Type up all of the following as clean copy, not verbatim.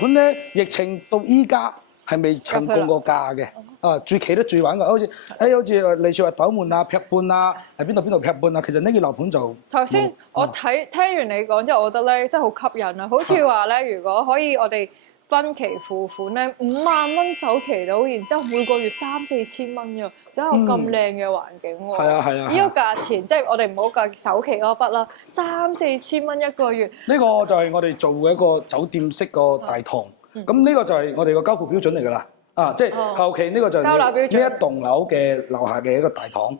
盤咧，疫情到依家係未曾降過價嘅。最企得最穩嘅，好似類似話斗門啊、劈半啊，喺邊度劈半啊。其實呢件樓盤就頭先我聽完你講之後，我覺得咧真係好吸引啊！好似話咧，如果可以我哋分期付款咧，5萬蚊首期到，然之後每個月3-4千蚊㗎，真係咁靚嘅環境喎。係啊。呢個價錢即係我哋唔好計首期嗰筆啦，3-4千蚊一個月。呢個就係我哋做嘅一個酒店式個大堂。咁呢個就係我哋個交付標準嚟㗎啦。即係後期呢個就係呢一棟樓嘅樓下嘅一個大堂。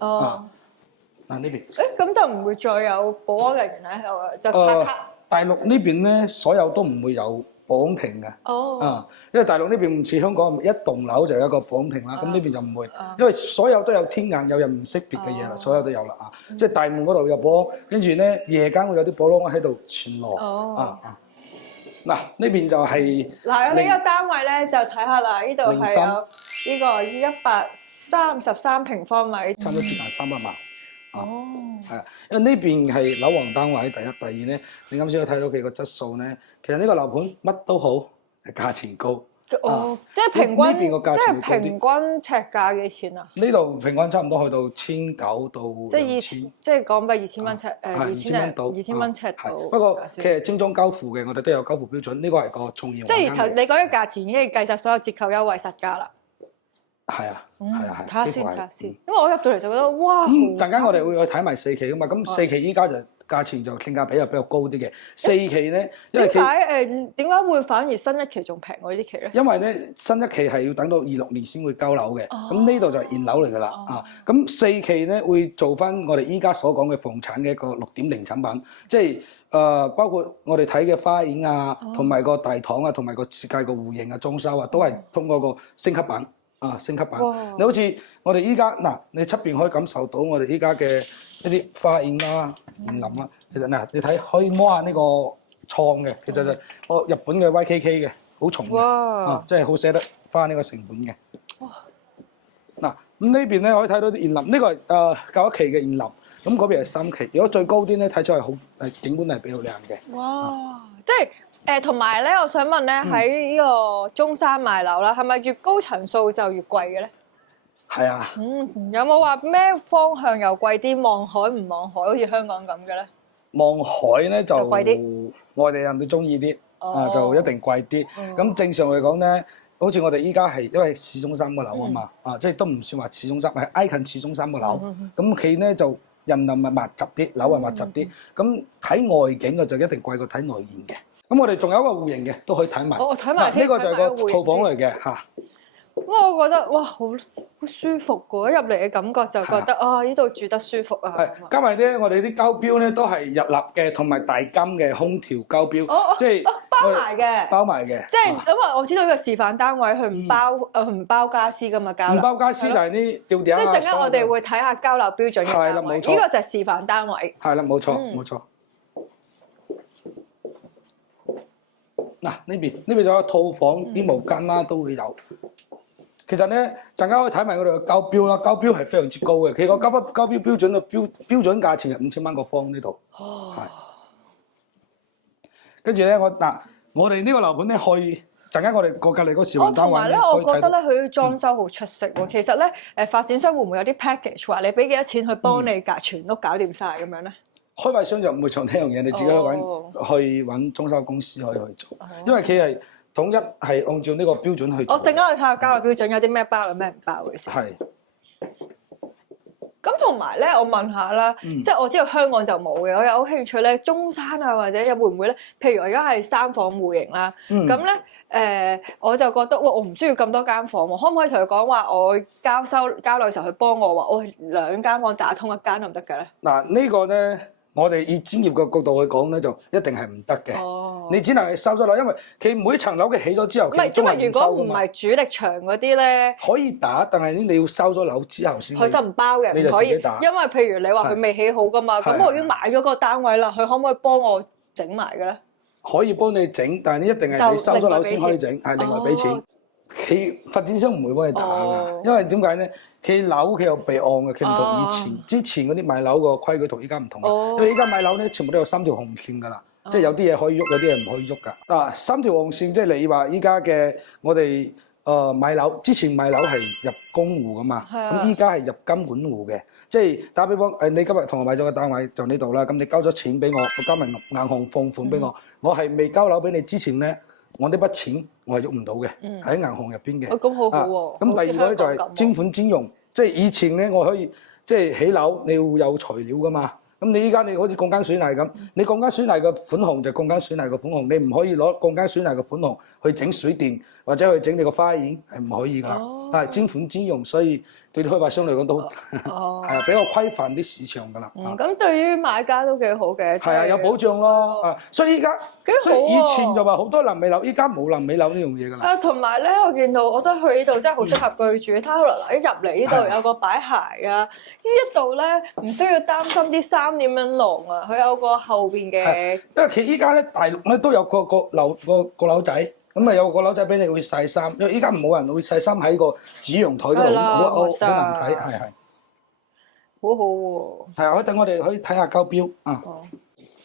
嗱呢邊。咁就唔會再有保安人員喺度啦，就卡。大陸呢邊咧，所有都唔會有保安亭嘅。因為大陸呢邊唔似香港，一棟樓就有一個保安亭啦。咁呢邊就唔會，因為所有都有天眼有人臉識別嘅嘢啦，所有都有啦。即係大門嗰度有保安，跟住咧夜間會有啲保安喺度巡邏。嗱呢邊就係呢個單位咧，就睇下啦。呢度係有呢個133平方米，差唔多接近300萬。係啊，因為呢邊係樓王單位，第一，第二咧，你啱先都睇到佢個質素咧。其實呢個樓盤乜都好，價錢高。即係平均呢邊個價錢即係平均尺價幾錢啊？呢度平均差唔多去到1,900到2,000，即係港幣2000蚊尺，2,000蚊到，2000蚊尺到。不過其實精裝交付嘅，我哋都有交付標準，呢個係個重要。即係頭你講嘅價錢已經係計晒所有折扣優惠實價啦。係啊，睇下先，因為我入到嚟就覺得哇！陣間我哋會去睇埋4期噶嘛，咁4期依家就價錢就性價比又比較高啲嘅。4期咧，因為點解會反而新一期仲平過呢啲期咧？因為咧新一期係要等到26年先會交樓嘅，咁呢度就係現樓嚟㗎啦。咁4期咧會做翻我哋依家所講嘅房產嘅一個6.0產品，即係包括我哋睇嘅花園啊，同埋個大堂啊，同埋個設計個戶型啊、裝修啊，都係通過個升級版。升級版，你好似我哋依家嗱，你側邊可以感受到我哋依家嘅一啲花園啦、園林啦。其實嗱，你睇可以摸下呢個創嘅，其實就日本嘅 YKK 嘅，好重嘅，即係好捨得花呢個成本嘅。嗱咁呢邊咧可以睇到啲園林，呢個係舊一期嘅園林，咁嗰邊係3期。如果最高啲咧，睇出係好景觀係比較靚嘅。哇！即係。同埋咧，我想問咧，喺呢個中山賣樓啦，係咪越高層數就越貴嘅咧？係啊。有冇話咩方向又貴啲？望海唔望海，好似香港咁嘅咧？望海咧就貴啲，外地人都中意啲，就一定貴啲。咁正常嚟講咧，好似我哋依家係因為市中心個樓啊嘛，即係都唔算話市中心，係挨近市中心個樓。咁佢咧就人流密集啲，樓係密集啲。咁睇外景嘅就一定貴過睇內現嘅。咁我哋仲有一個戶型嘅，都可以睇埋。睇埋呢個就係個套房嚟嘅嚇。我覺得哇，好舒服㗎！一入嚟嘅感覺就覺得呢度住得舒服啊。係加埋咧，我哋啲交標咧都係入立嘅，同埋大金嘅空調交標，即係包埋嘅。包埋嘅。即係因為我知道呢個示範單位佢唔包家私㗎嘛，交樓。唔包家私，但係啲吊頂啊。即係陣間我哋會睇下交樓標準嘅單位。係啦，冇錯。呢個就係示範單位。係啦，冇錯，冇錯。嗱呢邊仲有套房啲毛巾啦，都會有。其實咧，陣間可以睇埋我哋嘅交標啦，交標係非常之高嘅。佢個交標標準嘅標準價錢係5000蚊個方呢度。係。跟住咧，我哋呢個樓盤咧，可以陣間我哋過隔離嗰示範單位咧，我覺得咧佢啲裝修好出色喎。其實咧，發展商會唔會有啲 package 話你俾幾多錢去幫你全屋搞掂晒咁樣咧？開發商就唔會做呢樣嘢，你自己去揾裝修公司可以去做，因為佢係統一係按照呢個標準去做。我陣間去睇下交樓標準有啲咩包，有咩唔包嘅先。係。咁同埋咧，我問下啦，即係我知道香港就冇嘅，我有興趣咧，中山啊或者會唔會咧？譬如我而家係3房戶型啦，咁咧我就覺得我唔需要咁多間房喎，可唔可以同佢講話我交樓嘅時候，佢幫我話我2間房打通一間得唔得嘅咧？嗱呢個咧。我哋以專業嘅角度去講咧，就一定係唔得嘅。你只能係收咗樓，因為佢每層樓嘅起咗之後，唔係，因為如果唔係主力牆嗰啲咧，可以打，但係你要收咗樓之後先。佢就唔包嘅，唔可以打。因為譬如你話佢未起好噶嘛，咁我已經買咗個單位啦，佢可唔可以幫我整埋嘅咧？可以幫你整，但係你一定係你收咗樓先可以整，係另外俾錢。佢發展商唔會幫你打㗎，因為點解咧？佢樓佢有備案嘅，佢唔同之前嗰啲買樓個規矩同依家唔同啦。因為依家買樓咧，全部都有3條紅線㗎啦。即係有啲嘢可以喐，有啲嘢唔可以喐㗎。三條黃線即係你話依家嘅我哋買樓，之前買樓係入公戶㗎嘛，咁依家係入金管戶嘅。即係打比方你今日同我買咗個單位就呢度啦，咁你交咗錢俾我加埋銀行放款俾我，我係未交樓俾你之前咧，我呢筆錢我係喐唔到嘅，喺銀行入邊嘅。咁好好喎。咁第二個咧就係徵款專用，即係以前咧我可以即係起樓你會有材料㗎嘛。咁你依家你好似鋼筋水泥咁，你鋼筋水泥嘅款項就鋼筋水泥嘅款項，你唔可以攞鋼筋水泥嘅款項去整水電或者去整你個花園，係唔可以㗎啦。係徵款專用，所以對啲開發商嚟講都係比較規範啲市場㗎啦。咁對於買家都幾好嘅。係啊，有保障咯。所以依家所以以前就話好多臨尾樓，依家冇臨尾樓呢樣嘢㗎啦。同埋咧，我見到我覺得去呢度真係好適合居住。睇下一入嚟呢度有個擺鞋啊，呢度咧唔需要擔心啲衫點樣晾啊，佢有個後邊嘅。因為其實依家咧大陸咧都有個樓仔。咁啊有個樓仔俾你會曬衫，因為依家冇人會曬衫喺個紙陽台度，好難睇，係。好好喎。係啊，等我哋可以睇下交標啊。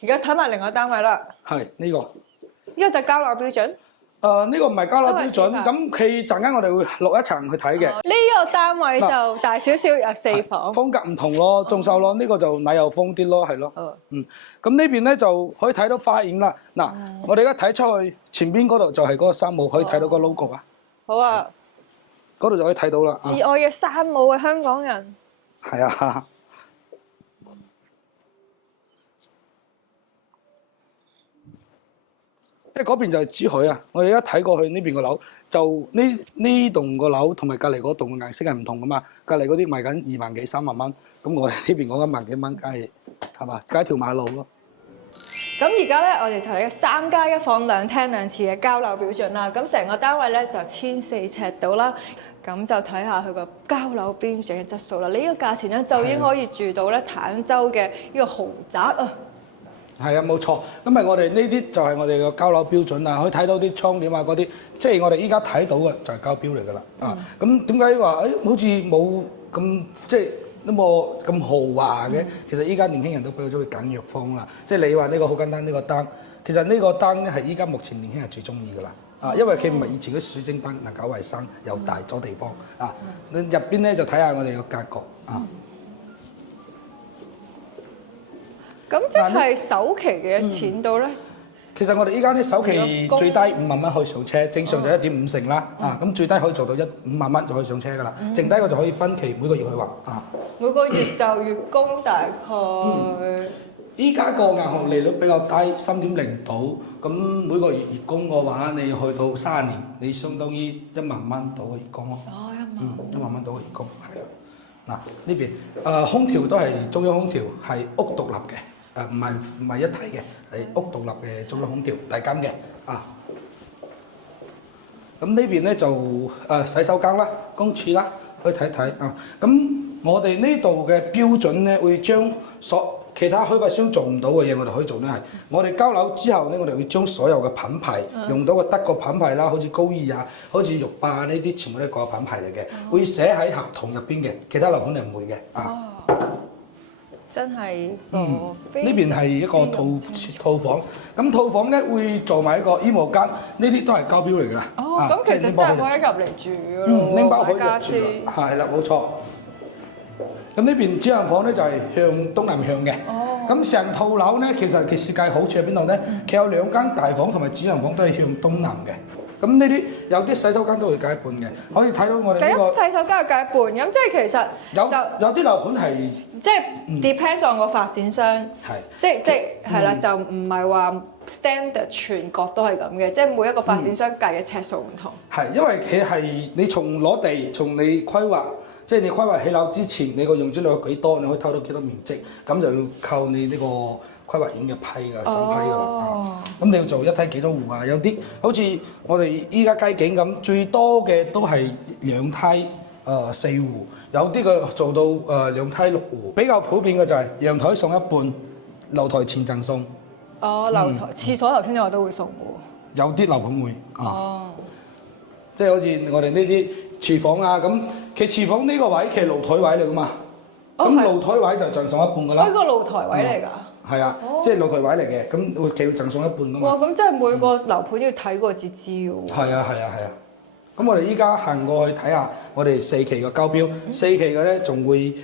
而家睇埋另外單位啦。係呢個。呢個就交樓標準。呢個唔係交樓標準，咁佢陣間我哋會落一層去睇嘅。呢個單位就大少少，有4房。風格唔同咯，中手咯，呢個就奶油風啲咯，係咯。咁呢邊咧就可以睇到花園啦。嗱，我哋而家睇出去前邊嗰度就係嗰個山姆，可以睇到個 logo 啊。好啊。嗰度就可以睇到啦。摯愛嘅山姆嘅香港人。係啊。即係嗰邊就係珠海啊！我哋而家睇過去呢邊個樓，就呢棟個樓同埋隔離嗰棟嘅顏色係唔同噶嘛。隔離嗰啲賣緊2萬幾3萬蚊，咁我哋呢邊講1萬幾蚊，梗係嘛？隔一條馬路咯。咁而家咧，我哋就係3加1房2廳2廁嘅交樓標準啦。咁成個單位咧就1400尺到啦。咁就睇下佢個交樓標準嘅質素啦。呢個價錢咧就已經可以住到咧坦洲嘅呢個豪宅啊！係啊，冇錯。咁咪我哋呢啲就係我哋嘅交樓標準啊，可以睇到啲窗簾啊嗰啲，即係我哋依家睇到嘅就係交標嚟㗎啦。咁點解話好似冇咁即係都冇咁豪華嘅？其實依家年輕人都比較中意簡約風啦。即係你話呢個好簡單，呢個燈，其實呢個燈咧係依家目前年輕人最中意㗎啦。因為佢唔係以前嘅水晶燈，能夠衞生又大咗地方啊。你入邊咧就睇下我哋個格局啊。咁即係首期幾多錢到咧？其實我哋依家啲首期最低5萬蚊可以上車，正常就1.5成啦。咁最低可以做到5萬蚊就可以上車㗎啦。剩低我就可以分期每個月去還。每個月就月供大概。依家個銀行利率比較低，3.0度。咁每個月月供嘅話，你去到30年，你相當於1萬蚊到嘅月供咯。1萬蚊到嘅月供，係啦。嗱呢邊空調都係中央空調，係屋獨立嘅。唔係一體嘅，係屋獨立嘅中央空調，大間嘅啊。咁呢邊咧就洗手間啦、公廁啦，可以睇睇啊。咁我哋呢度嘅標準咧，會將其他開發商做唔到嘅嘢，我哋可以做咧係。我哋交樓之後咧，我哋會將所有嘅品牌用到嘅德國品牌啦，好似高爾啊、好似浴霸呢啲，全部都係國產品牌嚟嘅，會寫喺合同入邊嘅，其他樓盤係唔會嘅啊。真係，呢邊係一個套房，咁套房咧會做埋一個衣帽間，呢啲都係交標嚟㗎。咁其實真係可以入嚟住㗎咯，拎包可以入住，係啦，冇錯。咁呢邊主人房咧就係向東南向嘅。咁成套樓咧，其實佢設計好處喺邊度咧？佢有2間大房同埋主人房都係向東南嘅。咁呢啲有啲洗手間都會隔一半嘅，可以睇到我哋呢個洗手間係隔一半，咁即係其實有啲樓盤係即係 depends on 個發展商，即係啦，就唔係話 standard 全國都係咁嘅，即係每一個發展商計嘅尺數唔同。係因為佢係你從攞地，從你規劃，即係你規劃起樓之前，你個用資料有幾多，你可以偷到幾多面積，咁就要靠你呢個規劃院嘅批㗎，審批㗎啦。咁你要做一梯幾多戶啊？有啲好似我哋依家街景咁，最多嘅都係2梯4戶，有啲嘅做到2梯6戶。比較普遍嘅就係陽台送一半，樓台前贈送。樓台廁所頭先你話都會送喎。有啲樓盤會。即係好似我哋呢啲廚房啊，咁其實廚房呢個位其實露台位嚟㗎嘛。咁露台位就贈送一半㗎啦。呢個露台位嚟㗎。係啊，即係露台位嚟嘅，咁會企會贈送一半㗎哇！嘛。咁真係每個樓盤都要睇過至知喎。係啊。咁我哋依家行過去睇下我哋4期嘅交標，4期嘅咧仲會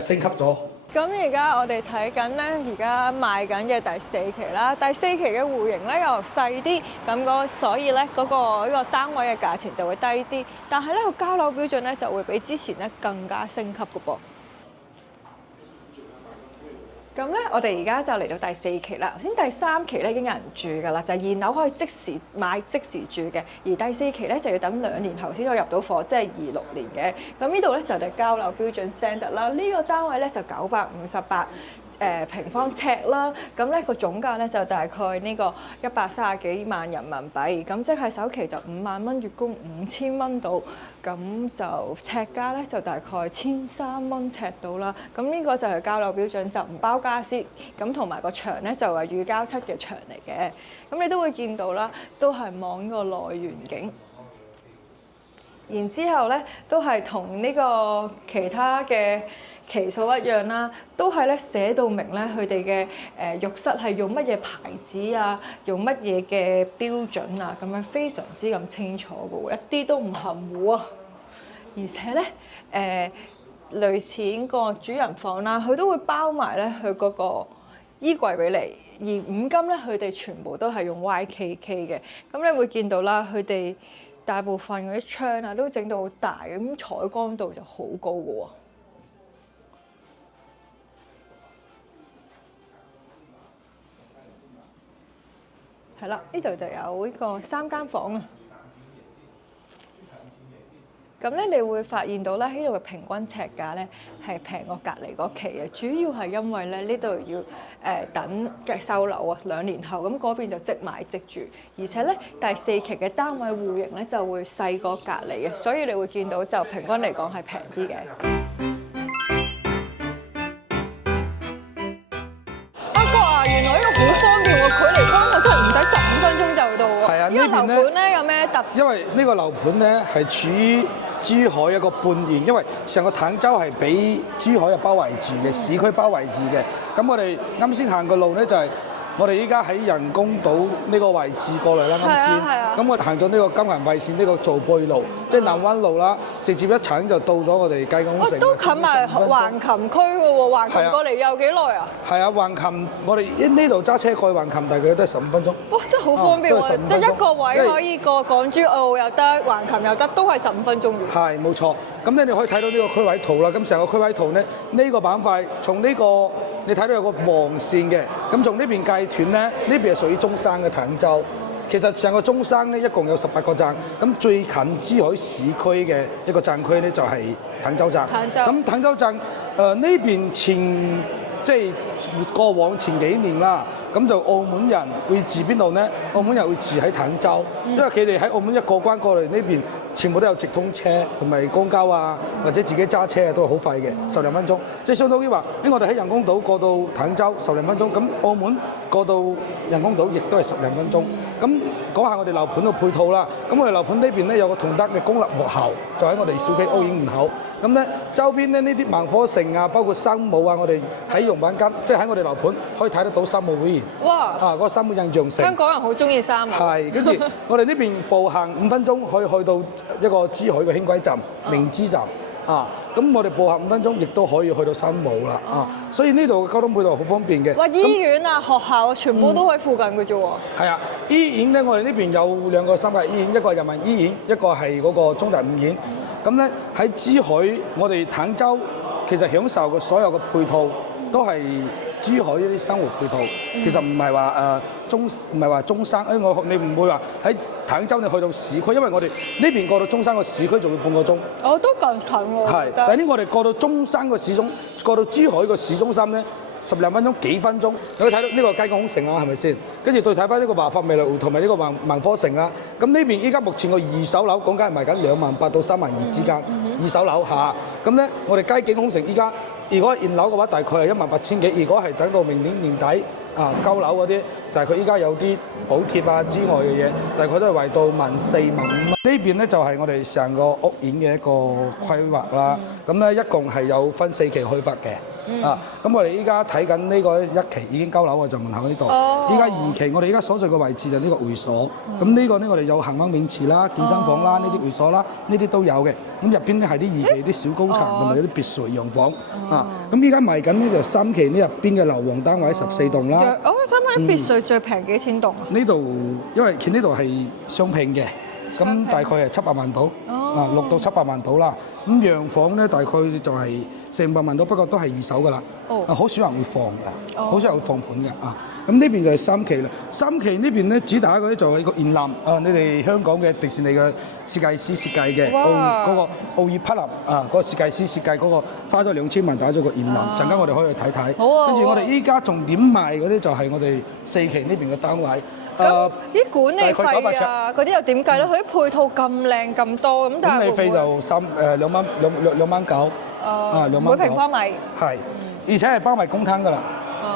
升級咗。咁而家我哋睇緊咧，而家賣緊嘅第4期啦，第4期嘅戶型咧又細啲，咁所以咧嗰個單位嘅價錢就會低啲，但係咧個交樓標準咧就會比之前咧更加升級嘅噃。咁咧，我哋而家就嚟到第4期啦。頭先第3期咧已經有人住㗎啦，就係現樓可以即時買即時住嘅。而第4期咧就要等2年後先可以入到貨，即係26年嘅。咁呢度咧就係交樓標準 standard 啦。呢個單位咧就958平方尺啦。咁咧個總價咧就大概呢個130幾萬人民幣。咁即係首期就5萬蚊，月供5000蚊到。咁就尺價咧就大概1300蚊尺到啦。咁呢個就係交樓標準，就唔包傢俬。咁同埋個牆咧就係預膠漆嘅牆嚟嘅。咁你都會見到啦，都係望呢個內園景。然之後咧都係同呢個其他嘅期數一樣啦，都係咧寫到明咧佢哋嘅浴室係用乜嘢牌子啊，用乜嘢嘅標準啊，咁樣非常之咁清楚嘅喎，一啲都唔含糊啊！而且咧類似個主人房啦，佢都會包埋咧佢嗰個衣櫃俾你，而五金咧佢哋全部都係用 YKK 嘅，咁你會見到啦，佢哋大部分嗰啲窗啊都整到好大，咁採光度就好高嘅喎。係啦，呢度就有呢個3間房啊。咁咧，你會發現到咧，呢度嘅平均尺價咧係平過隔離嗰期嘅，主要係因為咧呢度要等嘅收樓啊，2年後咁嗰邊就即買即住，而且咧第4期嘅單位戶型咧就會細過隔離嘅，所以你會見到就平均嚟講係平啲嘅。原來呢個好方便喎，距離翻學真係唔使15分鐘就到喎。係啊，呢個樓盤咧有咩特別？因為呢個樓盤咧係處於珠海一個半縣，因為成個坦洲係俾珠海係包圍住嘅，市區包圍住嘅。咁我哋啱先行個路咧就係我哋依家喺人工島呢個位置過嚟啦，啱先。咁我行咗呢個金銀衛線呢個造貝路，即係南灣路啦，直接一層就到咗我哋雞公城。都近埋橫琴區嘅喎，橫琴過嚟有幾耐啊？係啊，橫琴我哋呢度揸車過去橫琴大概都係15分鐘。哇！真係好方便喎，即係一個位可以過港珠澳又得，橫琴又得，都係15分鐘嘅。係冇錯，咁你哋可以睇到呢個區位圖啦。咁成個區位圖咧，呢個板塊從呢個你睇到有個黃線嘅，咁從呢邊計斷咧，呢邊係屬於中山嘅坦洲。其實成個中山咧一共有18個站，咁最近珠海市區嘅一個站區咧就係坦洲站。咁坦洲站呢邊即係過往前幾年啦，咁就澳門人會住邊度呢？澳門人會住喺坦洲，因為佢哋喺澳門一過關過嚟呢邊，全部都有直通車同埋公交啊，或者自己揸車啊，都係好快嘅，10零分鐘。即係相當於話，我哋喺人工島過到坦洲10零分鐘，咁澳門過到人工島亦都係10零分鐘。咁講下我哋樓盤嘅配套啦。咁我哋樓盤呢邊咧有個同德嘅公立學校，就喺我哋小區歐影門口。咁咧周邊咧呢啲萬科城啊，包括生母啊，我哋喺用品間，即係喺我哋樓盤可以睇得到生母會員。哇！嗰個生母印象城。香港人好中意生母。係，跟住我哋呢邊步行5分鐘可以去到一個珠海嘅輕軌站、明珠站。咁我哋步行5分鐘，亦都可以去到生母啦。所以呢度嘅交通配套好方便嘅。哇！醫院啊、學校全部都喺附近嘅啫喎。係啊，醫院咧，我哋呢邊有2個三甲醫院，一個係人民醫院，一個係嗰個中大五院。咁咧喺珠海，我哋坦洲其實享受嘅所有嘅配套都係珠海一啲生活配套。其實唔係話唔係話中山，你唔會話喺坦洲你去到市區，因為我哋呢邊過到中山個市區仲要半個鐘。都近喎。係，但係呢我哋過到中山個市中，過到珠海個市中心咧，10零分鐘、幾分鐘，你可以睇到呢個雞公城啊，係咪先？跟住再睇翻呢個華發未來湖同埋呢個萬科城啦。咁呢邊依家目前個二手樓講緊係賣緊28000到32000之間，二手樓嚇。咁咧，我哋街景空城依家如果現樓嘅話，大概係18000幾。如果係等到明年年底舊樓嗰啲，大概依家有啲補貼啊之外嘅嘢，大概都係為到14,000-15,000。呢邊咧就係我哋成個屋苑嘅一個規劃啦。咁咧一共係有分4期開發嘅。咁我哋依家睇緊呢個1期已經交樓嘅就門口呢度。依家2期我哋依家所在嘅位置就呢個會所。咁呢個咧我哋有恆溫泳池啦、健身房啦、呢啲會所啦，呢啲都有嘅。咁入邊咧係啲2期啲小高層同埋有啲別墅洋房。咁依家賣緊呢就3期呢入邊嘅樓王單位14棟啦。我想問別墅最平幾錢棟啊？呢度因為佢呢度係雙拼嘅，咁大概係700萬到，6到700萬到啦。咁洋房咧大概就係400-500萬到，不過都係2手噶啦。好少人會放㗎，好少人會放盤㗎。咁呢邊就係3期啦。3期呢邊咧主打嗰啲就係個雁南，你哋香港嘅迪士尼嘅設計師設計嘅，嗰個奧爾匹林嗰個設計師設計嗰個花咗2000萬打咗個雁南，陣間我哋可以去睇睇。跟住我哋依家重點賣嗰啲就係我哋4期呢邊嘅單位。咁啲管理費啊，嗰啲又點計咧？佢啲配套咁靚咁多，咁但係管理費就2萬9，每平方米。係，而且係包埋公攤㗎啦，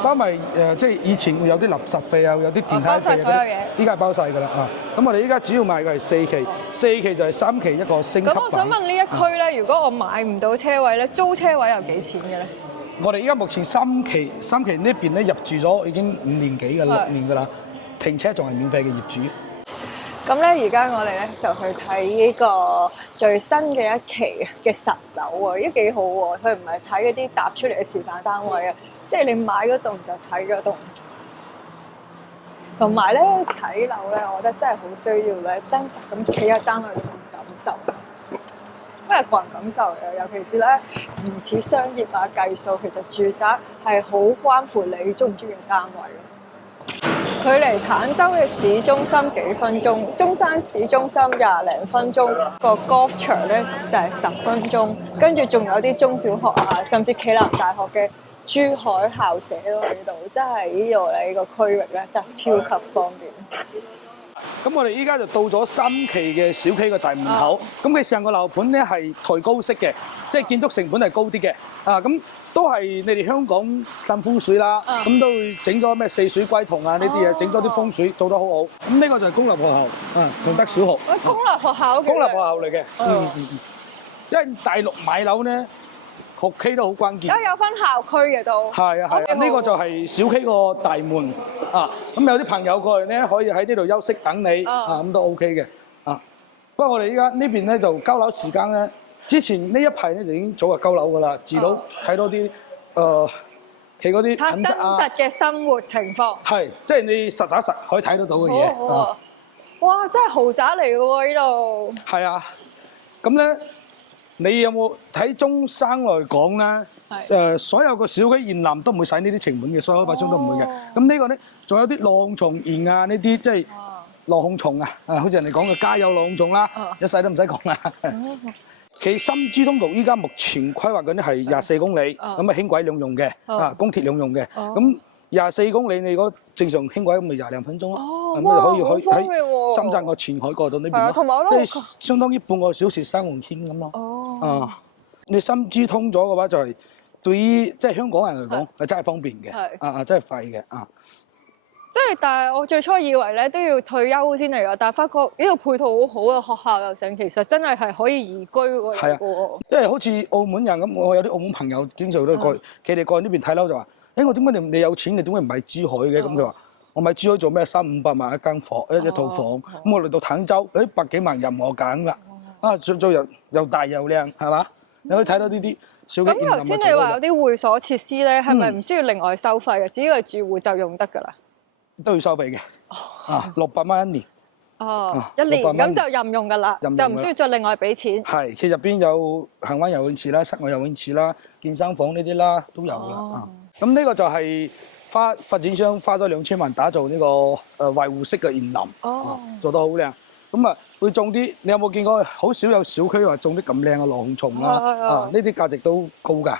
包埋即係以前會有啲垃圾費啊，會有啲電梯費啊嗰啲，依家係包晒㗎啦。咁我哋依家主要賣嘅係4期，4期就係3期一個升級版。咁我想問呢一區咧，如果我買唔到車位咧，租車位有幾錢嘅咧？我哋依家目前3期呢邊咧入住咗已經5年幾㗎啦，6年㗎啦。停車仲係免費嘅業主。咁咧，而家我哋咧就去睇呢個最新嘅1期嘅實樓喎，呢幾好喎。佢唔係睇嗰啲搭出嚟嘅示範單位啊，即係你買嗰棟就睇嗰棟。同埋咧睇樓咧，我覺得真係好需要咧真實咁企喺單位度感受，因為個人感受嘅，尤其是咧唔似商業啊計數，其實住宅係好關乎你中唔中意單位。距離坦洲嘅市中心幾分鐘，中山市中心20零分鐘，個 golf 場咧就係10分鐘，跟住仲有啲中小學啊，甚至暨南大學嘅珠海校舍咯喺度，真係呢度咧呢個區域咧真係超級方便。咁我哋依家就到咗3期嘅小區嘅大門口，咁佢成個樓盤咧係抬高式嘅，即係建築成本係高啲嘅，咁都係你哋香港浸風水啦，咁都會整咗咩四水歸筒啊呢啲嘢，整咗啲風水做得好好。咁呢個就係公立學校，同德小學。公立學校嘅。公立學校嚟嘅，因為大陸買樓咧。學區都好關鍵，有分校區嘅都係啊，呢個就係小區個大門咁有啲朋友過嚟咧，可以喺呢度休息等你咁都 OK 嘅不過我哋依家呢邊咧就交樓時間咧，之前呢一排咧就已經早就交樓噶啦，至到睇到啲佢嗰啲品質真實嘅生活情況係，即係你實打實可以睇得到嘅嘢哇！真係豪宅嚟嘅喎呢度。係啊，咁咧。你有冇睇中山嚟講咧？所有個小區現南都唔會使呢啲成本嘅，所有開發商都唔會嘅。咁呢個咧，仲有啲浪蟲燕啊，呢啲即係浪孔蟲啊，好似人哋講嘅加油浪孔蟲啦，一世都唔使講啦。其深珠通道依家目前規劃緊係24公里，咁輕軌兩用嘅，公鐵兩用嘅。咁24公里你如果正常輕軌咁咪20零分鐘咯。咁你可以喺深圳個前海過到呢邊咯，即係相當於半個小時3紅線咁咯。你深珠通咗嘅話，就係對於即係香港人嚟講係真係方便嘅，真係快嘅即係，但係我最初以為咧都要退休先嚟㗎，但係發覺呢個配套好好啊，學校又成，其實真係可以移居過嚟嘅喎。因為好似澳門人咁，我有啲澳門朋友經常都過，佢哋過去呢邊睇樓就話：我點解你有錢，你點解唔喺珠海嘅？咁佢話。我咪珠海做咩300-500萬一間房一套房，咁我嚟到坦洲，100幾萬任我揀啦，做又大又靚，係嘛？你可以睇到呢啲小區。咁頭先你話有啲會所設施咧，係咪唔需要另外收費嘅？只要係住戶就用得㗎啦？都要收費嘅，600蚊一年。1年咁就任用㗎啦，就唔需要再另外俾錢。係，佢入邊有恆溫游泳池啦、室外游泳池啦、健身房呢啲啦都有㗎。咁呢個就係。發展商花咗2000萬打造呢個維護式嘅園林，做得好靚。咁會種啲，你有冇見過？好少有小區話種啲咁靚嘅狼蟲啦，呢啲價值都高㗎。